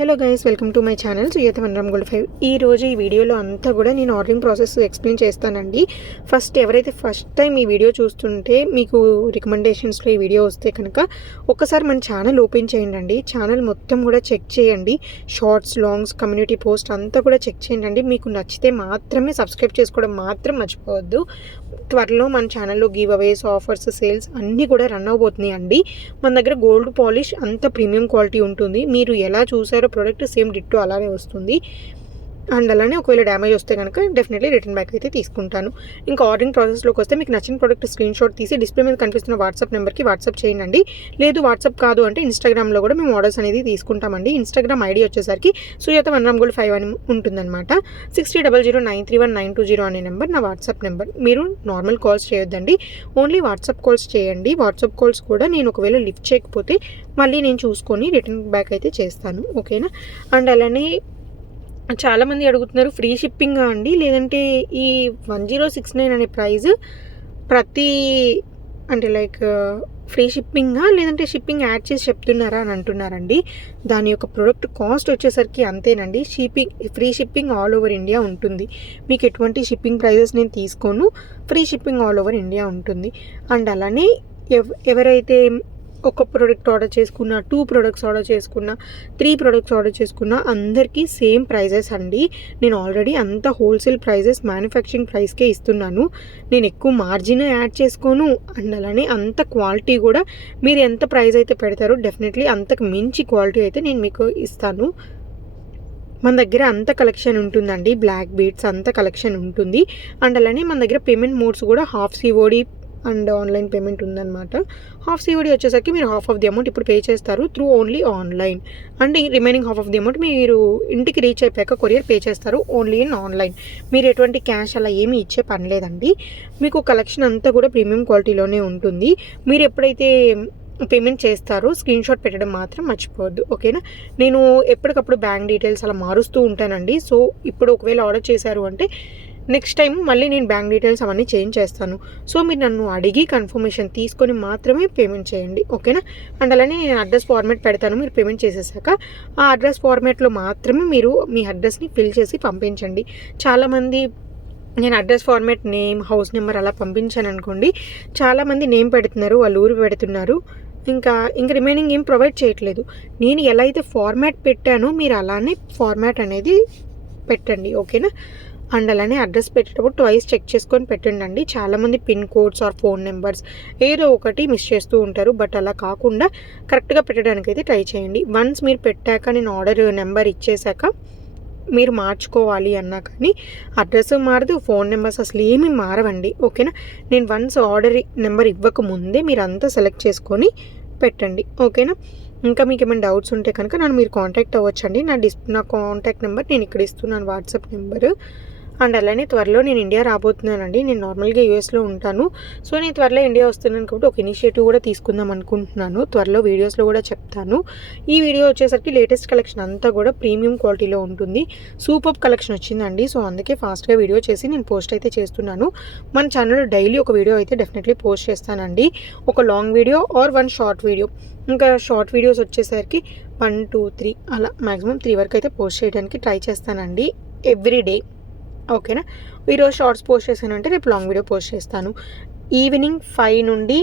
Hello guys, welcome to my channel Sujatha వనరామ్ gold 5. ఈ రోజు ఈ వీడియోలో అంతా కూడా నేను ఆర్డరింగ్ ప్రాసెస్ ఎక్స్ప్లెయిన్ చేస్తానండి. ఎవరైతే ఫస్ట్ టైం ఈ వీడియో చూస్తుంటే మీకు రికమెండేషన్స్లో ఈ వీడియో వస్తే కనుక ఒక్కసారి మన ఛానల్ ఓపెన్ చేయండి. ఛానల్ మొత్తం కూడా చెక్ చేయండి. షార్ట్స్, లాంగ్స్, కమ్యూనిటీ పోస్ట్ అంతా కూడా చెక్ చేయండి. మీకు నచ్చితే మాత్రమే సబ్స్క్రైబ్ చేసుకోవడం మాత్రం మర్చిపోవద్దు. త్వరలో మన ఛానల్లో గివ్ అవేస్, ఆఫర్స్, సేల్స్ అన్నీ కూడా రన్ అవబోతున్నాయి అండి. మన దగ్గర గోల్డ్ పాలిష్ అంత ప్రీమియం క్వాలిటీ ఉంటుంది. మీరు ఎలా చూసారో ప్రోడక్ట్ సేమ్ డిట్టో అలానే వస్తుంది. అండ్ అలానే ఒకవేళ డ్యామేజ్ వస్తే కనుక డెఫినెట్లీ రిటర్న్ బ్యాక్ అయితే తీసుకుంటాను. ఇంకా ఆర్డరింగ్ ప్రాసెస్లోకి వస్తే మీకు నచ్చిన ప్రోడక్ట్ స్క్రీన్ షాట్ తీసి డిస్ప్లే మీద కనిపిస్తున్న వాట్సాప్ నెంబర్కి వాట్సాప్ చేయండి. లేదు వాట్సాప్ కాదు అంటే ఇన్స్టాగ్రామ్లో కూడా మేము ఆర్డర్స్ అనేది తీసుకుంటామండి. ఇన్స్టాగ్రామ్ ఐడి వచ్చేసరికి సుజాత వనరామ్ గోల్డ్ 5 అని ఉంటుందన్నమాట. 6000093192 అనే నెంబర్ నా వాట్సాప్ నెంబర్. మీరు నార్మల్ కాల్స్ చేయొద్దండి, ఓన్లీ వాట్సాప్ కాల్స్ చేయండి. వాట్సాప్ కాల్స్ కూడా నేను ఒకవేళ లిఫ్ట్ చేయకపోతే మళ్ళీ నేను చూసుకొని రిటర్న్ బ్యాక్ అయితే చేస్తాను, ఓకేనా. అండ్ అలానే చాలామంది అడుగుతున్నారు ఫ్రీ షిప్పింగా అండి, లేదంటే ఈ 1069 అనే ప్రైస్ ప్రతి అంటే ఫ్రీ షిప్పింగా లేదంటే షిప్పింగ్ యాడ్ చేసి చెప్తున్నారా అని అంటున్నారండి. దాని యొక్క ప్రోడక్ట్ కాస్ట్ వచ్చేసరికి అంతేనండి. Free shipping all over India ఉంటుంది. మీకు ఎటువంటి షిప్పింగ్ ప్రైజెస్ నేను తీసుకోను, free shipping all over India ఉంటుంది. అండ్ అలానే ఎవరైతే ఒక ప్రోడక్ట్ ఆర్డర్ చేసుకున్నా, 2 ప్రొడక్ట్స్ ఆర్డర్ చేసుకున్నా, 3 ప్రొడక్ట్స్ ఆర్డర్ చేసుకున్నా అందరికీ సేమ్ ప్రైజెస్ అండి. నేను ఆల్రెడీ అంత హోల్సేల్ ప్రైజెస్ మ్యానుఫ్యాక్చరింగ్ ప్రైస్కే ఇస్తున్నాను. నేను ఎక్కువ మార్జిన్ యాడ్ చేసుకోను. అండ్ అలానే అంత క్వాలిటీ కూడా మీరు ఎంత ప్రైస్ అయితే పెడతారో డెఫినెట్లీ అంతకు మించి క్వాలిటీ అయితే నేను మీకు ఇస్తాను. మన దగ్గర అంత కలెక్షన్ ఉంటుందండి. బ్లాక్ బీడ్స్ అంత కలెక్షన్ ఉంటుంది. అండ్ అలానే మన దగ్గర పేమెంట్ మోడ్స్ కూడా half COD and online payment ఉందన్నమాట. హాఫ్ సిఓడి వచ్చేసరికి మీరు హాఫ్ ఆఫ్ ది అమౌంట్ ఇప్పుడు పే చేస్తారు through only online. And remaining half of the amount మీరు ఇంటికి రీచ్ అయిపోయాక కొరియర్ పే చేస్తారు ఓన్లీ ఇన్ ఆన్లైన్. మీరు ఎటువంటి క్యాష్ అలా ఏమీ ఇచ్చే పని లేదండి. మీకు కలెక్షన్ అంతా కూడా ప్రీమియం క్వాలిటీలోనే ఉంటుంది. మీరు ఎప్పుడైతే పేమెంట్ చేస్తారో స్క్రీన్ షాట్ పెట్టడం మాత్రం మర్చిపోవద్దు, ఓకేనా. నేను ఎప్పటికప్పుడు బ్యాంక్ డీటెయిల్స్ అలా మారుస్తూ ఉంటానండి. సో ఇప్పుడు ఒకవేళ ఆర్డర్ చేశారు అంటే నెక్స్ట్ టైం మళ్ళీ నేను బ్యాంక్ డీటెయిల్స్ అవన్నీ చేంజ్ చేస్తాను. సో మీరు నన్ను అడిగి కన్ఫర్మేషన్ తీసుకొని మాత్రమే పేమెంట్ చేయండి, ఓకేనా. అండ్ అలానే నేను అడ్రస్ ఫార్మాట్ పెడతాను. మీరు పేమెంట్ చేసేసాక ఆ అడ్రస్ ఫార్మాట్లో మాత్రమే మీరు మీ అడ్రస్ని ఫిల్ చేసి పంపించండి. చాలామంది నేను address format, name, house number అలా పంపించాను అనుకోండి, చాలామంది నేమ్ పెడుతున్నారు, వాళ్ళ ఊరు పెడుతున్నారు, ఇంకా రిమైనింగ్ ఏం ప్రొవైడ్ చేయట్లేదు. నేను ఎలా అయితే ఫార్మాట్ పెట్టానో మీరు అలానే ఫార్మాట్ అనేది పెట్టండి, ఓకేనా. అండ్ అలానే అడ్రస్ పెట్టేటప్పుడు ట్వైస్ చెక్ చేసుకొని పెట్టండి. చాలామంది pin codes or phone numbers ఏదో ఒకటి మిస్ చేస్తూ ఉంటారు. బట్ అలా కాకుండా కరెక్ట్గా పెట్టడానికైతే ట్రై చేయండి. వన్స్ మీరు పెట్టాక నేను ఆర్డర్ నెంబర్ ఇచ్చేసాక మీరు మార్చుకోవాలి అన్నా కానీ అడ్రస్ మారదు, ఫోన్ నెంబర్స్ అసలు ఏమీ మారవండి, ఓకేనా. నేను వన్స్ ఆర్డర్ నెంబర్ ఇవ్వక ముందే మీరు అంతా సెలెక్ట్ చేసుకొని పెట్టండి, ఓకేనా. ఇంకా మీకు ఏమైనా డౌట్స్ ఉంటే కనుక నన్ను మీరు కాంటాక్ట్ అవ్వచ్చండి. నా కాంటాక్ట్ నెంబర్ నేను ఇక్కడ ఇస్తున్నాను, వాట్సాప్ నెంబరు. అండ్ అలానే త్వరలో నేను ఇండియా రాబోతున్నానండి. నేను నార్మల్గా యూఎస్లో ఉంటాను. సో నేను త్వరలో ఇండియా వస్తున్నాను కాబట్టి ఒక ఇనిషియేటివ్ కూడా తీసుకుందాం అనుకుంటున్నాను. త్వరలో వీడియోస్లో కూడా చెప్తాను. ఈ వీడియో వచ్చేసరికి లేటెస్ట్ కలెక్షన్ అంతా కూడా ప్రీమియం క్వాలిటీలో ఉంటుంది. సూపర్ కలెక్షన్ వచ్చిందండి. సో అందుకే ఫాస్ట్గా వీడియో చేసి నేను పోస్ట్ అయితే చేస్తున్నాను. మన ఛానల్లో డైలీ ఒక వీడియో అయితే డెఫినెట్లీ పోస్ట్ చేస్తానండి. ఒక long video or 1 short video. ఇంకా షార్ట్ వీడియోస్ వచ్చేసరికి 1, 2, 3 అలా మ్యాక్సిమం 3 వరకు అయితే పోస్ట్ చేయడానికి ట్రై చేస్తానండి ఎవ్రీ డే, ఓకేనా. ఈరోజు షార్ట్స్ పోస్ట్ చేశానంటే రేపు లాంగ్ వీడియో పోస్ట్ చేస్తాను. ఈవినింగ్ 5 నుండి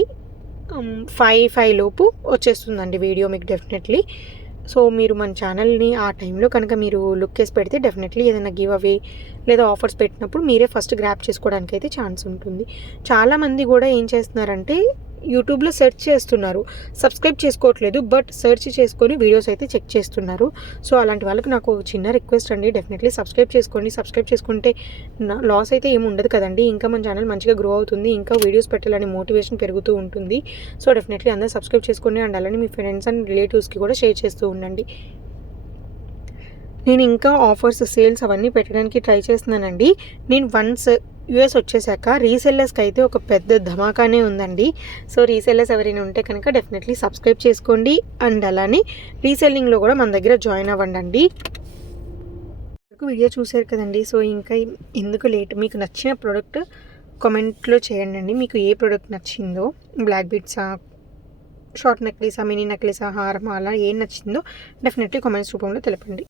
5 లోపు వచ్చేస్తుందండి వీడియో మీకు డెఫినెట్లీ. సో మీరు మన ఛానల్ని ఆ టైంలో కనుక మీరు లుక్ వేసి పెడితే డెఫినెట్లీ ఏదైనా గివ్ అవే లేదా ఆఫర్స్ పెట్టినప్పుడు మీరే ఫస్ట్ గ్రాప్ చేసుకోవడానికి అయితే ఛాన్స్ ఉంటుంది. చాలామంది కూడా ఏం చేస్తున్నారంటే యూట్యూబ్లో సెర్చ్ చేస్తున్నారు, సబ్స్క్రైబ్ చేసుకోవట్లేదు, బట్ సెర్చ్ చేసుకొని వీడియోస్ అయితే చెక్ చేస్తున్నారు. సో అలాంటి వాళ్ళకి నాకు చిన్న రిక్వెస్ట్ అండి, డెఫినెట్లీ సబ్స్క్రైబ్ చేసుకోండి. సబ్స్క్రైబ్ చేసుకుంటే లాస్ అయితే ఏమి ఉండదు కదండి. ఇంకా మన ఛానల్ మంచిగా గ్రో అవుతుంది, ఇంకా వీడియోస్ పెట్టాలని మోటివేషన్ పెరుగుతూ ఉంటుంది. సో డెఫినెట్లీ అందరూ సబ్స్క్రైబ్ చేసుకోండి. అండ్ అలానే మీ ఫ్రెండ్స్ అండ్ రిలేటివ్స్కి కూడా షేర్ చేస్తూ ఉండండి. నేను ఇంకా ఆఫర్స్, సేల్స్ అవన్నీ పెట్టడానికి ట్రై చేస్తున్నానండి. నేను వన్స్ యూఎస్ వచ్చేసాక రీసెల్లర్స్కి అయితే ఒక పెద్ద ధమాకానే ఉందండి. సో రీసెల్లర్స్ ఎవరైనా ఉంటే కనుక డెఫినెట్లీ సబ్స్క్రైబ్ చేసుకోండి. అండ్ అలానే రీసెల్లింగ్లో కూడా మన దగ్గర జాయిన్ అవ్వండి. వీడియో చూసారు కదండి. సో ఇంకా ఎందుకు లేట్, మీకు నచ్చిన ప్రోడక్ట్ కామెంట్లో చేయండి. మీకు ఏ ప్రోడక్ట్ నచ్చిందో, బ్లాక్ బీడ్సా, షార్ట్ నెక్లెసా, మినీ నెక్లెసా, హారమా అలా ఏం నచ్చిందో డెఫినెట్లీ కామెంట్స్ రూపంలో తెలపండి.